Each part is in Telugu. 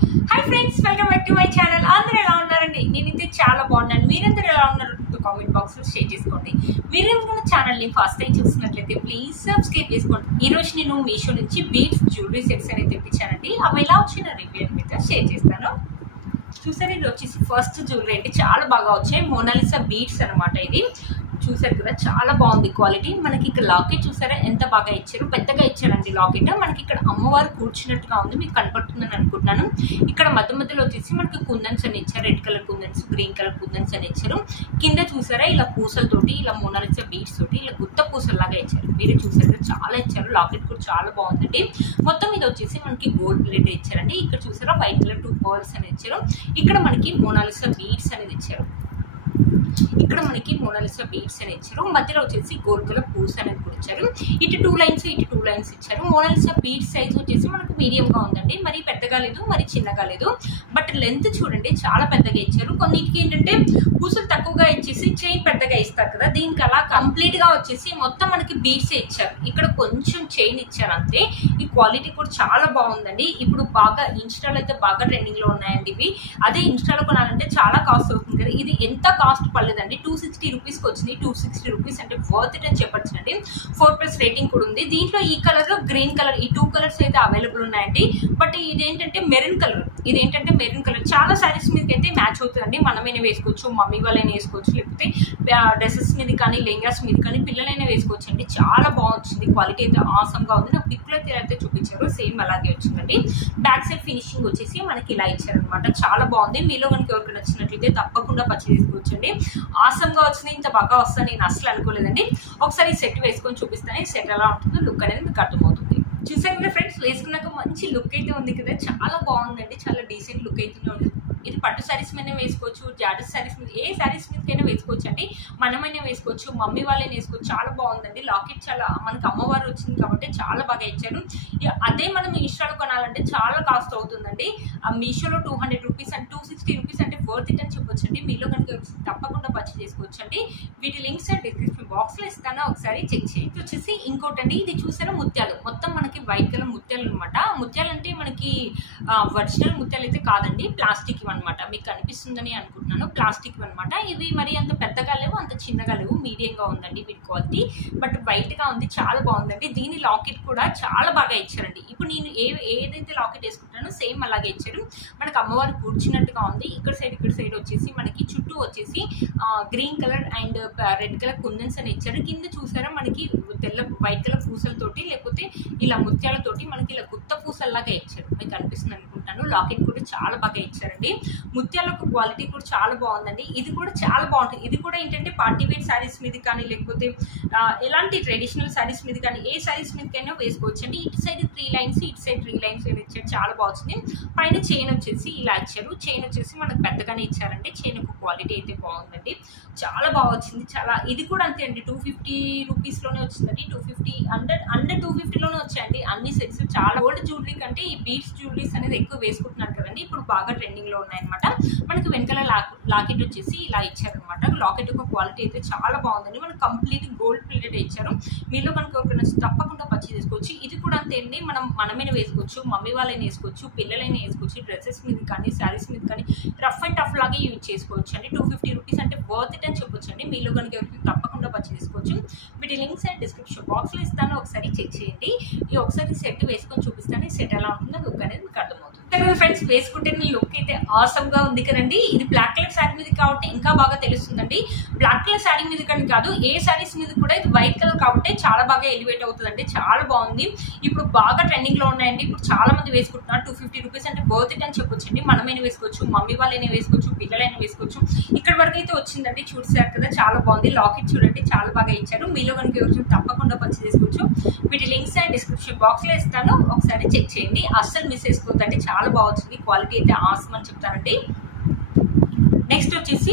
Hi friends, welcome back to my channel. అందరూ ఎలా ఉన్నారండి? నేనైతే చాలా బాగున్నాను. మీరందరూ ఎలా ఉన్నారు? కామెంట్ బాక్స్ లో షేర్ చేసుకోండి. మీరు మన ఛానల్ ని ఫస్ట్ టైం చూసినట్లయితే ప్లీజ్ సబ్స్క్రైబ్ చేసుకోండి. ఈ రోజు నేను మీషో నుంచి బీడ్స్ జ్యువెలరీ సెట్స్ అనేది తెప్పించానండి. అవి ఎలా వచ్చిన రివ్యూ మీద షేర్ చేస్తాను. చూసారు, ఇది వచ్చేసి ఫస్ట్ జ్యువెలరీ అంటే చాలా బాగా వచ్చాయి. మోనాలిసా బీడ్స్ అనమాట. ఇది చూసారు కదా, చాలా బాగుంది క్వాలిటీ. మనకి ఇక్కడ లాకెట్ చూసారా ఎంత బాగా ఇచ్చారు, పెద్దగా ఇచ్చారండి లాకెట్. మనకి ఇక్కడ అమ్మవారు కూర్చున్నట్టుగా ఉంది, మీకు కనపడుతుందని అనుకుంటున్నాను. ఇక్కడ మధ్య మధ్యలో వచ్చేసి మనకి కుందన్స్ అని ఇచ్చారు, రెడ్ కలర్ కుందన్స్, గ్రీన్ కలర్ కుందన్స్ అని ఇచ్చారు. కింద చూసారా ఇలా పూసలతోటి, ఇలా మోనాలిసా బీడ్స్ తోటి ఇలా గుత్త పూసల్లాగా ఇచ్చారు. మీరు చూసారు చాలా ఇచ్చారు. లాకెట్ కూడా చాలా బాగుందండి. మొత్తం ఇది వచ్చేసి మనకి గోల్డ్ ప్లేట్ ఇచ్చారండి. ఇక్కడ చూసారా వైట్ కలర్ 2 పర్ల్స్ అని ఇచ్చారు. ఇక్కడ మనకి మోనాలిసా బీడ్స్ అనేది ఇచ్చారు. ఇక్కడ మనకి మోనాలిసా బీడ్స్ అని ఇచ్చారు. మధ్యలో వచ్చేసి గోల్డ్ కలర్ పూస్ అనేది కూడా ఇచ్చారు. ఇటు 2 లైన్స్, ఇటు 2 లైన్స్ ఇచ్చారు. మోనాలిసా బీడ్స్ సైజ్ వచ్చేసి మనకు మీడియం గా ఉందండి. మరి పెద్దగా లేదు, మరి చిన్నగా లేదు. బట్ లెంత్ చూడండి చాలా పెద్దగా ఇచ్చారు. కొన్నిటికి ఏంటంటే పూసలు తక్కువగా ఇచ్చేసి చైన్ పెద్దగా ఇస్తారు కదా, దీనికి అలా కంప్లీట్ గా వచ్చేసి మొత్తం మనకి బీడ్స్ ఇచ్చారు. ఇక్కడ కొంచెం చైన్ ఇచ్చారు అంతే. ఈ క్వాలిటీ కూడా చాలా బాగుందండి. ఇప్పుడు బాగా ఇన్స్టాలో అయితే బాగా ట్రెండింగ్ లో ఉన్నాయండి ఇవి. అదే ఇన్స్టాలో కొనాలంటే చాలా కాస్ట్ అవుతుంది కదా. ఇది ఎంత కాస్ట్ పడలేదండి, 260 రూపీస్కి వచ్చింది. 260 రూపీస్ అంటే వర్త్ ఇట్ అని చెప్పొచ్చునండి. 4+ రేటింగ్ కూడా ఉంది. దీంట్లో ఈ కలర్, గ్రీన్ కలర్, ఈ 2 కలర్స్ అయితే అవైలబుల్ ఉన్నాయండి. బట్ ఇదేంటంటే మెరూన్ కలర్, ఇదేంటంటే మెరూన్ కలర్ చాలా సారీస్ మీదకి అయితే మ్యాచ్ అవుతుందండి. మనమైనా వేసుకోవచ్చు, మమ్మీ వాళ్ళైనా వేసుకోవచ్చు, లేకపోతే డ్రెస్సెస్ మీద కానీ, లెంగాస్ మీద కానీ పిల్లలైనా వేసుకోవచ్చు అండి. చాలా బాగుంది. క్వాలిటీ అయితే ఆసమ్ గా ఉంది. నాకు పిక్లో అయితే చూపించారు, సేమ్ అలాగే వచ్చిందండి. బ్యాక్ సైడ్ ఫినిషింగ్ వచ్చేసి మనకి ఇలా ఇచ్చారనమాట. చాలా బాగుంది. మీలో మనకి ఎవరికి నచ్చినట్లయితే తప్పకుండా పర్చేస్ చేసుకోవచ్చండి. ఆసమ్ గా వచ్చింది. ఇంత బాగా వస్తా నేను అసలు అనుకోలేదండి. ఒకసారి సెట్ వేసుకొని చూపిస్తాను. సెట్ ఎలా ఉంటుందో లుక్ అనేది మీకు అర్థమవుతుంది. చూసారు కదా ఫ్రెండ్స్, వేసుకున్నాక మంచి లుక్ అయితే ఉంది కదా, చాలా బాగుందండి. చాలా డీసెంట్ లుక్ అయితే ఉంది. ఇది పట్టు శారీస్ మీద వేసుకోవచ్చు, జార్జెట్ శారీస్ మీద, ఏ శారీస్ మీదకైనా వేసుకోవచ్చు అండి. మనమైనా వేసుకోవచ్చు, మమ్మీ వాళ్ళైనా వేసుకోవచ్చు. చాలా బాగుందండి. లాకెట్ చాలా మనకి అమ్మవారు వచ్చింది కాబట్టి చాలా బాగా ఇచ్చారు. అదే మనం ఇన్స్టాలో కొనాలంటే చాలా కాస్ట్ అవుతుందండి. మీషోలో 200 రూపీస్ అండ్ 260 రూపీస్ అంటే వర్త్ ఇట్ అని చెప్పొచ్చు అండి. మీలో కనుక తప్పకుండా పర్చేస్ చేసుకోవచ్చు అండి. వీటి లింక్స్ డిస్క్రిప్షన్ బాక్స్ లో ఇస్తాను, ఒకసారి చెక్ చేయండి. వచ్చేసి ఇంకోటండి, ఇది చూసారా ముత్యాలు, మొత్తం మనకి వైట్ కలర్ ముత్యాలు అనమాట. ముత్యాలు అంటే మనకి ఒరిజినల్ ముత్యాలు అయితే కాదండి, ప్లాస్టిక్ అనమాట. మీకు కనిపిస్తుందని అనుకుంటున్నాను. ప్లాస్టిక్ అనమాట. ఇవి మరి అంత పెద్దగా లేవు, అంత చిన్నగా లేవు, మీడియం గా ఉందండి వీటి క్వాలిటీ. బట్ వైట్ గా ఉంది, చాలా బాగుందండి. దీని లాకెట్ కూడా చాలా బాగా ఇచ్చారండి. ఇప్పుడు నేను ఏదైతే లాకెట్ వేసుకుంటానో సేమ్ అలాగే ఇచ్చారు. మనకి అమ్మవారు కూర్చున్నట్టుగా ఉంది. ఇక్కడ సైడ్ వచ్చేసి మనకి చుట్టూ వచ్చేసి green colour and red colour కుందన్స్ అని ఇచ్చారు. కింద చూసారా మనకి వైట్ కలర్ పూసలతోటి, లేకపోతే ఇలా ముత్యాలతోటి మనకి ఇలా గుత్త పూసల్లాగా ఇచ్చారు. మీకు కనిపిస్తుంది అనుకుంటాను. లాకెట్ కూడా చాలా బాగా ఇచ్చారండి. ముత్యాలకు క్వాలిటీ కూడా చాలా బాగుందండి. ఇది కూడా చాలా బాగుంటుంది. ఇది కూడా ఏంటంటే పార్టీ వేర్ శారీస్ మీద కానీ, లేకపోతే ఎలాంటి ట్రెడిషనల్ శారీస్ మీద కానీ, ఏ శారీస్ మీదకైనా వేసుకోవచ్చు అండి. ఇటు సైడ్ 3 లైన్స్, ఇటు సైడ్ 3 లైన్స్ ఇచ్చారు. చాలా బాగుంది. పైన చైన్ వచ్చేసి ఇలా ఇచ్చారు. చైన్ వచ్చేసి మనకు పెద్దగానే ఇచ్చారండి. చైన్ క్వాలిటీ అయితే బాగుందండి. చాలా బాగా వచ్చింది. చాలా ఇది కూడా అంతే అండి. 250 రూపీస్ లోనే వచ్చిందండి. 250 అండర్ 250 లోనే వచ్చాయండి అన్ని సెట్స్. చాలా ఓల్డ్ జ్యువెలరీ కంటే ఈ బీడ్స్ జ్యువెలరీస్ అనేది ఎక్కువ వేసుకుంటున్నారు కదండి. ఇప్పుడు బాగా ట్రెండింగ్ లో ఉన్నాయన్నమాట. మనకి వెనకాల లాకెట్ వచ్చేసి ఇలా ఇచ్చారనమాట. లాకెట్ యొక్క క్వాలిటీ అయితే చాలా బాగుందండి. మనకు కంప్లీట్ గోల్డ్ ప్లేటెడ్ ఇచ్చారు. మీలో కనుక తప్పకుండా పర్చేస్ చేసుకోవచ్చు. ఇది కూడా అంతే అండి. మనమైనా వేసుకోవచ్చు, మమ్మీ వాళ్ళైనా వేసుకోవచ్చు, పిల్లలైనా వేసుకోవచ్చు. డ్రెస్సెస్ మీద కానీ, శారీస్ మీద కానీ రఫ్ అండ్ టఫ్ లాగే యూజ్ చేసుకోవచ్చు అండి. 250 రూపీస్ అంటే వర్త్ ఇట్ అని చెప్పొచ్చు అండి. మీలో కనుక తప్పకుండా పర్చేస్ చేసుకోవచ్చు. వీటి లింక్స్ అండ్ డిస్క్రిప్షన్ బాక్స్ లో ఇస్తాను, ఒకసారి చెక్ చేయండి. ఈ ఒకసారి సెట్ వేసుకొని చూపిస్తాను. ఈ సెట్ ఎలా ఉంటుందో లుక్ అనేది మీకు అర్థమవుతుంది. ఫ్రెండ్స్, వేసుకుంటే లుక్ అయితే ఆసమ్ గా ఉంది కదండి. ఇది బ్లాక్ కలర్ శారీ మీద కాబట్టి ఇంకా బాగా తెలుస్తుందండి. బ్లాక్ కలర్ శారీ మీద కానీ కాదు, ఏ శారీస్ మీద కూడా ఇది వైట్ కలర్ కాబట్టి చాలా బాగా ఎలివేట్ అవుతుందండి. చాలా బాగుంది. ఇప్పుడు బాగా ట్రెండింగ్ లో ఉన్నాయండి. ఇప్పుడు చాలా మంది వేసుకుంటున్నారు. 250 రూపీస్ అంటే వర్త్ ఇట్ అని చెప్పొచ్చండి. మనమైనా వేసుకోవచ్చు, మమ్మీ వాళ్ళైనా వేసుకోవచ్చు, పిల్లలైనా వేసుకోవచ్చు. ఇక్కడ వరకు అయితే వచ్చిందండి. చూసారు కదా, చాలా బాగుంది. లాకెట్ చూడండి చాలా బాగా ఇచ్చారు. మీలో కనుక ఎవరు తప్పకుండా పర్చేస్ చేసుకోవచ్చు. వీటి లింక్స్ అండ్ డిస్క్రిప్షన్ బాక్స్ లో ఇస్తాను, ఒకసారి చెక్ చేయండి. అస్సలు మిస్ చేసుకోవద్దండి. చాలా బాగుంది. క్వాలిటీ అయితే ఆసమ్ అని చెప్తానండి. నెక్స్ట్ వచ్చేసి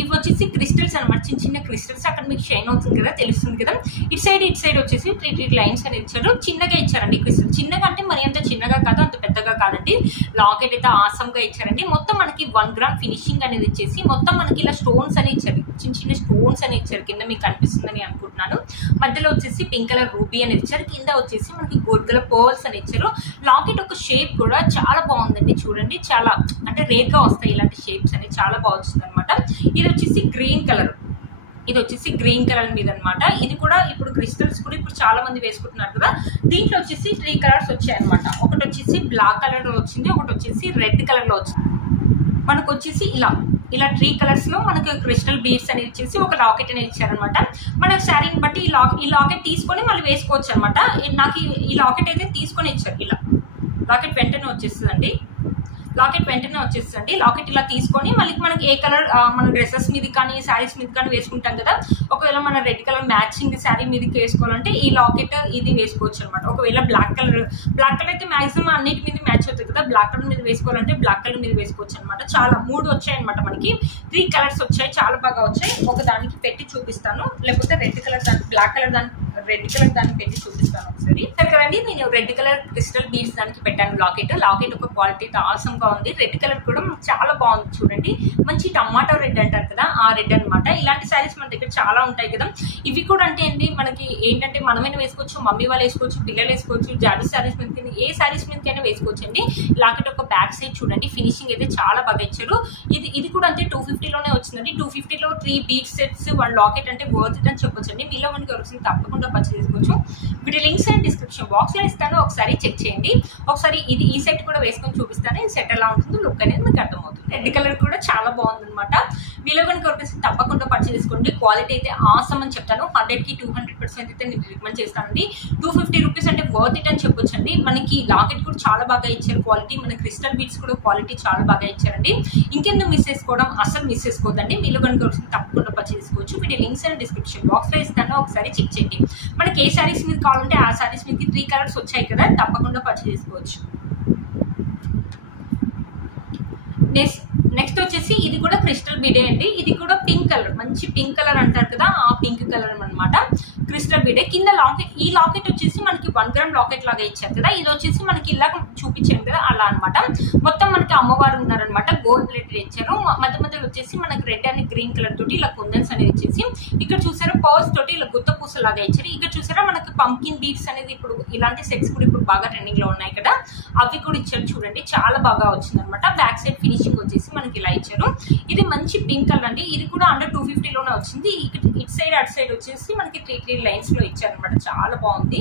ఇవి వచ్చేసి క్రిస్టల్స్ అనమాట, చిన్న చిన్న క్రిస్టల్స్. అక్కడ మీకు షైన్ అవుతుంది కదా, తెలుస్తుంది కదా. ఇటు సైడ్ వచ్చేసి 3 లైన్స్ అని ఇచ్చారు. చిన్నగా ఇచ్చారండి క్రిస్టల్. చిన్నగా అంటే మరి అంత చిన్నగా కాదు, అంత పెద్దగా కాదండి. లాకెట్ అయితే ఆసమ్ గా ఇచ్చారండి. మొత్తం మనకి 1 గ్రామ్ ఫినిషింగ్ అనేది ఇచ్చేసి మొత్తం మనకి ఇలా స్టోన్స్ అని ఇచ్చారు, చిన్న చిన్న స్టోన్స్ అని ఇచ్చారు. కింద మీకు కనిపిస్తుందని అనుకుంటున్నాను. మధ్యలో వచ్చేసి పింక్ కలర్ రూబీ అని ఇచ్చారు. కింద వచ్చేసి మనకి గోల్డ్ కలర్ పర్ల్స్ అని ఇచ్చారు. లాకెట్ ఒక షేప్ కూడా చాలా బాగుందండి, చూడండి. చాలా అంటే రేర్ గా వస్తాయి ఇలాంటి షేప్స్ అని, చాలా బాగా వచ్చింది అనమాట. ఇది వచ్చేసి గ్రీన్ కలర్ మీద అనమాట. ఇది కూడా ఇప్పుడు క్రిస్టల్స్ కూడా ఇప్పుడు చాలా మంది వేసుకుంటున్నారు కదా. దీంట్లో వచ్చేసి 3 కలర్స్ వచ్చాయి అనమాట. ఒకటి వచ్చేసి బ్లాక్ కలర్ లో వచ్చింది, ఒకటి వచ్చేసి రెడ్ కలర్ లో వచ్చింది. మనకు వచ్చేసి ఇలా 3 కలర్స్ లో మనకు క్రిస్టల్ బీడ్స్ అనేది ఇచ్చేసి ఒక లాకెట్ అనేది ఇచ్చారనమాట. మన శారీని బట్టి ఈ లాకెట్ తీసుకొని మళ్ళీ వేసుకోవచ్చు అనమాట. నాకు ఈ లాకెట్ అయితే తీసుకొని ఇచ్చారు. ఇలా లాకెట్ వెంటనే వచ్చేస్తుందండి. లాకెట్ ఇలా తీసుకొని మళ్ళీ మనకి ఏ కలర్ మన డ్రెస్సెస్ మీద కానీ శారీస్ మీద కానీ వేసుకుంటాం కదా. ఒకవేళ మన రెడ్ కలర్ మ్యాచింగ్ శారీ మీదకి వేసుకోవాలంటే ఈ లాకెట్ ఇది వేసుకోవచ్చు అనమాట. ఒకవేళ బ్లాక్ కలర్ అయితే మాక్సిమం అన్నిటి మీద మ్యాచ్ అవుతుంది కదా. బ్లాక్ కలర్ మీద వేసుకోవాలంటే బ్లాక్ కలర్ మీద వేసుకోవచ్చు అనమాట. చాలా 3 వచ్చాయి అనమాట. మనకి 3 కలర్స్ వచ్చాయి, చాలా బాగా వచ్చాయి. ఒక దానికి పెట్టి చూపిస్తాను, లేకపోతే రెడ్ కలర్ దానికి పెట్టి చూపిస్తాను ఒకసారి. కదండి, నేను రెడ్ కలర్ క్రిస్టల్ బీడ్స్ దానికి పెట్టాను. లాకెట్ ఒక క్వాలిటీ ఆసమ్ గా ఉంది. రెడ్ కలర్ కూడా చాలా బాగుంది, చూడండి. మంచి టమాటో రెడ్ అంటారు కదా, ఆ రెడ్ అనమాట. ఇలాంటి శారీస్ మన దగ్గర చాలా ఉంటాయి కదా. ఇవి కూడా అంటే ఏంటి, మనకి ఏంటంటే మనమైనా వేసుకోవచ్చు, మమ్మీ వాళ్ళు వేసుకోవచ్చు, పిల్లలు వేసుకోవచ్చు. జాబీ శారీస్ మీద ఏ శారీస్ మీదకైనా వేసుకోవచ్చు అండి. లాకెట్ ఒక బ్యాక్ సైడ్ చూడండి, ఫినిషింగ్ అయితే చాలా బాగా ఇచ్చారు. ఇది కూడా అంతే 250 లోనే వచ్చిందండి. 250 లో 3 బీడ్ సెట్స్ 1 లాకెట్ అంటే వర్త్ ఇట్ అని చెప్పొచ్చు అండి. మీలో మనకి వచ్చింది తప్పకుండా పర్చేస్ చేసుకోవచ్చు. వీటి లింక్స్ అండ్ డిస్క్రిప్షన్ బాక్స్ లో ఇస్తాను, ఒకసారి చెక్ చేయండి. ఒకసారి ఈ సెట్ కూడా వేసుకొని చూపిస్తాను. ఈ సెట్ ఎలా ఉంటుందో లుక్ అనేది మీకు అర్థమవుతుంది. రెడ్ కలర్ కూడా చాలా బాగుంది అనమాట. మీలో కనుక వచ్చేసి తప్పకుండా పర్చేస్ చేసుకోండి. క్వాలిటీ అయితే ఆసమ్ అని చెప్తాను. 100కి 200% అయితే నేను రికమెండ్ చేస్తానండి. 250 రూపీస్ అంటే వర్త్ ఇట్ అని చెప్పొచ్చండి. మనకి లాకెట్ కూడా చాలా బాగా ఇచ్చారు క్వాలిటీ. మన క్రిస్టల్ బీడ్స్ కూడా క్వాలిటీ చాలా బాగా ఇచ్చారండి. ఇంకెందుకు మిస్ చేసుకోవద్దండి. మీలో కనుక వచ్చింది తప్పకుండా పర్చేస్ చేసుకోవచ్చు. వీటి లింక్స్ అండ్ డిస్క్రిప్షన్ బాక్స్ లో ఇస్తాను, ఒకసారి చెక్ చేయండి. మనకి ఏ శారీస్ మీద కావాలంటే ఆ శారీస్ మీద 3 కలర్స్ వచ్చాయి కదా, తప్పకుండా పర్చేస్ చేసుకోవచ్చు. నెక్స్ట్ వచ్చేసి ఇది కూడా క్రిస్టల్ బీడే అండి. ఇది కూడా పింక్ కలర్, మంచి పింక్ కలర్ అంటారు కదా, ఆ పింక్ కలర్ అనమాట. క్రిస్టల్ బీడే కింద లాకెట్. ఈ లాకెట్ వచ్చేసి మనకి 1 గ్రామ్ లాకెట్ లాగా ఇచ్చారు కదా. ఇది వచ్చేసి మనకి ఇలా చూపించారు కదా, అలా అనమాట. మొత్తం మనకి అమ్మవారు ఉన్నారనమాట. గోల్డ్ ప్లేటెడ్ ఇచ్చారు. మధ్యలో వచ్చేసి మనకి రెడ్ అండ్ గ్రీన్ కలర్ తోటి ఇలా కుందన్స్ అనేది ఇచ్చేసి, ఇక్కడ చూసారా పర్ల్స్ తోటి ఇలా గుత్త పూస లాగా ఇచ్చారు. ఇక్కడ చూసారా మనకి పంకిన్ బీడ్స్ అనేది ఇప్పుడు ఇలాంటి సెట్స్ కూడా ఇప్పుడు బాగా ట్రెండింగ్ లో ఉన్నాయి కదా, అవి కూడా ఇచ్చారు. చూడండి చాలా బాగా వచ్చింది అనమాట. బ్యాక్ సైడ్ ఫినిషింగ్ వచ్చేసి మనకి ఇలా ఇచ్చారు. ఇది మంచి పింక్ కలర్ అండి. ఇది కూడా అండర్ 250 లోనే వచ్చింది. ఇటు సైడ్ అటు సైడ్ వచ్చేసి మనకి 3 లైన్స్ లో ఇచ్చారు అనమాట. చాలా బాగుంది,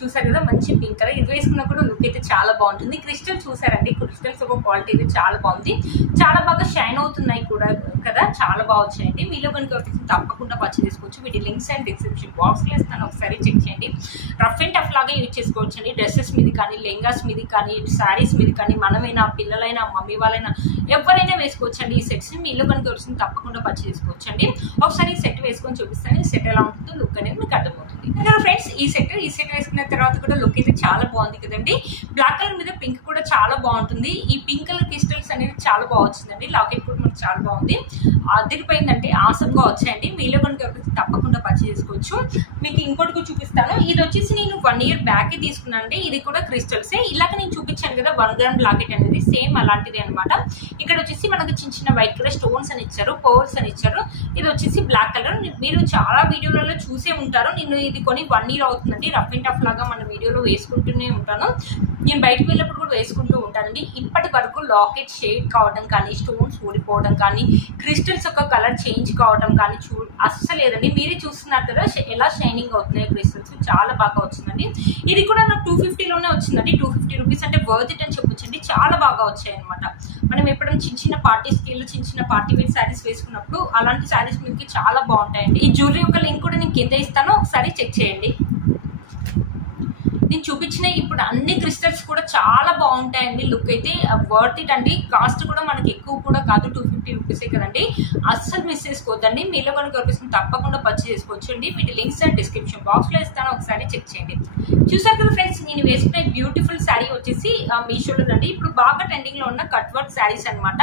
చూసారు కదా, మంచి పింక్ కలర్. ఇది వేసుకున్నా కూడా లుక్ అయితే చాలా బాగుంటుంది. క్రిస్టల్ చూసారండి, క్రిస్టల్స్ ఒక క్వాలిటీ అయితే చాలా బాగుంది. చాలా బాగా షైన్ అవుతున్నాయి కూడా కదా, చాలా బాగా వచ్చాయండి. మీలో కనుక తప్పకుండా పర్చేస్ చేసుకోవచ్చు. వీటి లింక్స్ అండ్ డిస్క్రిప్షన్ బాక్స్ లో ఇస్తాను, ఒకసారి చెక్ చేయండి. రఫ్ అండ్ టఫ్ లాగా యూజ్ చేసుకోవచ్చు అండి. డ్రెస్సెస్ మీద కానీ, లెంగాస్ మీద కానీ, శారీస్ మీద కానీ, మనమైనా, పిల్లలైనా, మమ్మీ వాళ్ళైనా, ఎవరైనా వేసుకోవచ్చు అండి. ఈ సెట్స్ మీలో కనుక వచ్చింది తప్పకుండా పర్చేస్ చేసుకోవచ్చు అండి. ఒకసారి ఈ సెట్ వేసుకొని చూపిస్తాను. ఈ సెట్ ఎలా ఉంటుందో లుక్ అనేది మీకు అర్థమవుతుంది ఫ్రెండ్స్. ఈ సెట్ వేసుకున్న తర్వాత కూడా లుక్ అయితే చాలా బాగుంది కదండి. బ్లాక్ కలర్ మీద పింక్ కూడా చాలా బాగుంటుంది. ఈ పింక్ కలర్ క్రిస్టల్స్ అనేది చాలా బాగా వచ్చిందండి. లాకెట్ కూడా మనకు చాలా బాగుంది. అదిరిపోయిందంటే ఆసమ్గా వచ్చాయండి. మీలో కనుక తప్పకుండా పర్చేస్ చేసుకోవచ్చు. మీకు ఇంకోటి కూడా చూపిస్తాను. ఇది వచ్చేసి నేను 1 year బ్యాక్ తీసుకున్నాను అండి. ఇది కూడా క్రిస్టల్సే. ఇలాగ నేను చూపించాను కదా 1 గ్రామ్ లాకెట్ అనేది, సేమ్ అలాంటిది అనమాట. ఇక్కడ వచ్చేసి మనకు చిన్న వైట్ కలర్ స్టోన్స్ అని ఇచ్చారు, పర్ల్స్ అని ఇచ్చారు. ఇది వచ్చేసి బ్లాక్ కలర్. మీరు చాలా వీడియోలలో చూసే ఉంటారు. నేను ఇది కొని 1 year అవుతుందండి. రఫ్ అండ్ టఫ్ లాగా మన వీడియోలో వేసుకుంటూనే ఉంటాను. నేను బయటకు వెళ్ళినప్పుడు కూడా వేసుకుంటూ ఉంటానండి. ఇప్పటి వరకు లాకెట్ షేడ్ కావడం కానీ, స్టోన్స్ ఊడిపోవడం కానీ, క్రిస్టల్స్ యొక్క కలర్ చేంజ్ కావడం కానీ అస్సలు లేదండి. మీరే చూస్తున్నారు కదా ఎలా షైనింగ్ అవుతున్నాయి క్రిస్టల్స్, చాలా బాగా వచ్చిందండి. ఇది కూడా నాకు 250 లోనే వచ్చిందండి. 250 రూపీస్ అంటే వర్త్ ఇట్ అని చెప్పొచ్చండి. చాలా బాగా వచ్చాయి అనమాట. మనం ఎప్పుడైనా చిన్న పార్టీస్కి వెళ్ళి చిన్న పార్టీ వేర్ శారీస్ వేసుకున్నప్పుడు అలాంటి శారీస్ మీకు చాలా బాగుంటాయండి. ఈ జ్యువెలరీ యొక్క లింక్ కూడా నేను కింద ఇస్తాను, ఒకసారి చెక్ చేయండి. నేను చూపించిన ఇప్పుడు అన్ని క్రిస్టల్స్ కూడా చాలా బాగుంటాయండి. లుక్ అయితే వర్త్ ఇట్ అండి. కాస్ట్ కూడా మనకి ఎక్కువ కూడా కాదు, 250 రూపీసే కదండి. అస్సలు మిస్ చేసుకోవద్దండి. మీలో కనుక కనిపిస్తుంది తప్పకుండా పర్చేస్ చేసుకోవచ్చు అండి. వీటి లింక్స్ అండ్ డిస్క్రిప్షన్ బాక్స్ లో ఇస్తాను, ఒకసారి చెక్ చేయండి. చూసారు కదా ఫ్రెండ్స్, నేను వేసుకునే బ్యూటిఫుల్ శారీ వచ్చేసి మీషోలో అండి. ఇప్పుడు బాగా ట్రెండింగ్ లో ఉన్న కట్ వర్క్ శారీస్ అనమాట.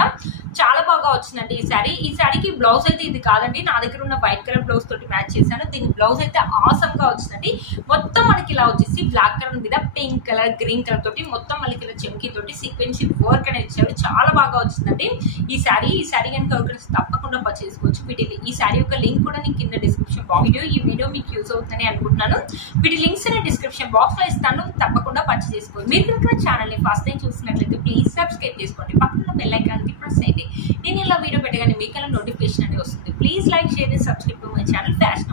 చాలా బాగా వచ్చిందండి ఈ శారీ. ఈ శారీకి బ్లౌజ్ అయితే ఇది కాదండి, నా దగ్గర ఉన్న వైట్ కలర్ బ్లౌజ్ తోటి మ్యాచ్ చేశాను. దీని బ్లౌజ్ అయితే ఆసమ్ గా వచ్చిందండి. మొత్తం మనకి ఇలా వచ్చేసి బ్లాక్ కలర్ మీద పింక్ కలర్, గ్రీన్ కలర్ తోటి మొత్తం మనకి ఇలా చెంకి తోటి సీక్వెన్సీ వర్క్ అనేది ఇచ్చారు. చాలా బాగా వచ్చిందండి ఈ శారీ కనుక తప్పకుండా పర్చేస్ చేసుకోవచ్చు. ఈ శారీ యొక్క లింక్ కూడా నేను కింద డిస్క్రిప్షన్ బాక్స్ ఈ వీడియో మీకు యూజ్ అవుతుందని అనుకుంటున్నాను. వీటి లింక్స్ నేను డిస్క్రిప్షన్ బాక్స్ లో ఇస్తాను, తప్పకుండా పర్చేస్ చేసుకోవచ్చు. మీరు కనుక ఛానల్ ని ఫస్ట్ టైం చూసినట్లయితే ప్లీజ్ సబ్స్క్రైబ్ చేసుకోండి. పక్కన బెల్ ఐకాన్ ని ప్రెస్ చేయండి. నేను ఇలా వీడియో పెట్టగానే మీకు నోటిఫికేషన్ అనేది వస్తుంది. Please like, share, subscribe to my channel fashion.